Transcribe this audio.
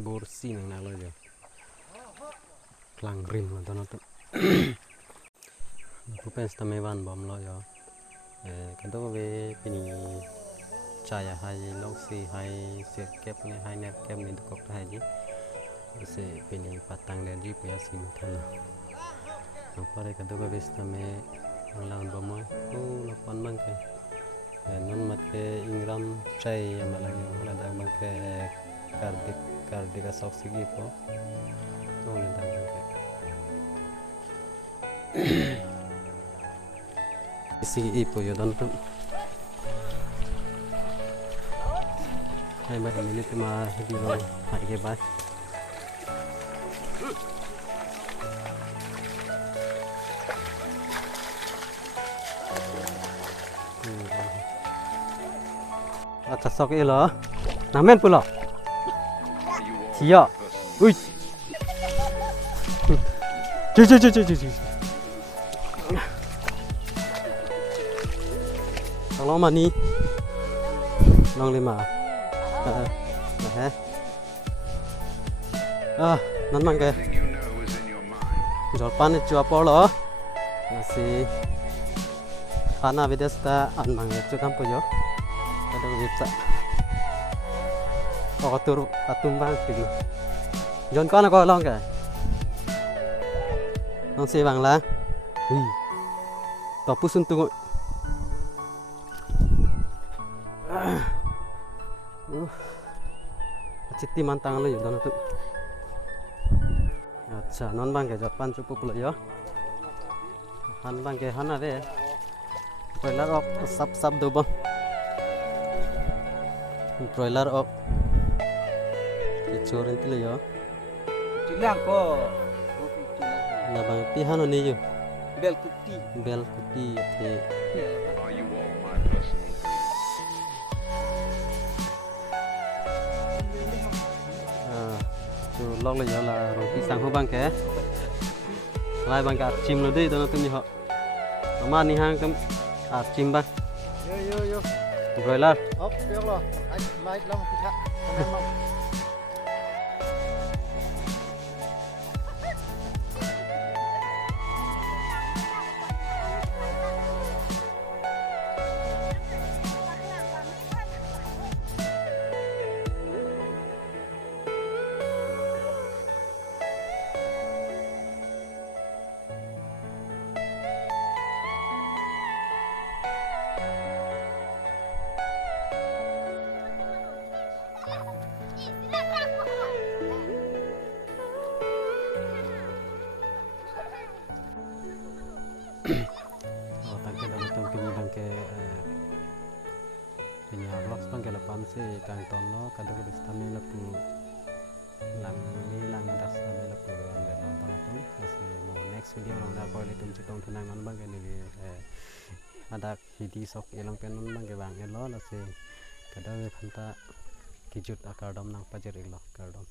borsi nang nalo jo klang rim lo tono tu pupen stamewan bom lo jo kado ve pini chaya hai loksi hai sir kep ni hai net kep ni dukok hai ji se pini patang dan ji pia sim thana apa re kado ve stame lawan bomo lapan mang ke non mat ke ingram chai amalagi la da mang ke kardik asok sigi po le da mang ke sigi ipo yo don tu hai ba minit ma di ro hai ke ba acha sok ilo namen pulo sia ui cu long mà ni long lên mà nắn mang cái giọt pan chua po lo nasi khana videsta an mang chu kam po yo ada websa atur atum bang gitu jon con có long cái long xe vàng lá tao pusun tu citi mantang lo ya tu acha non bang ke japan cukup lo ya han bang ke hana de broiler op sap do bang broiler op icorin ti lo ya cilang ko na bang pi hano ni yo bel kuti te log là giờ là roti sang ho bang ke lai bang ka chim lo dei don tu ni ho ma ni hang kam chim bang yo broiler op yo lo anh mai long kita si kang tono kado ke stame la pu lang ni lang das stame la pu ron de non tono tu si mo next video long da ko le tum chitong thunang non bang ke ni ada hidi sok elang penon bang ke bang elo la si kado ke phanta kijut akardom nang pajer elo kardom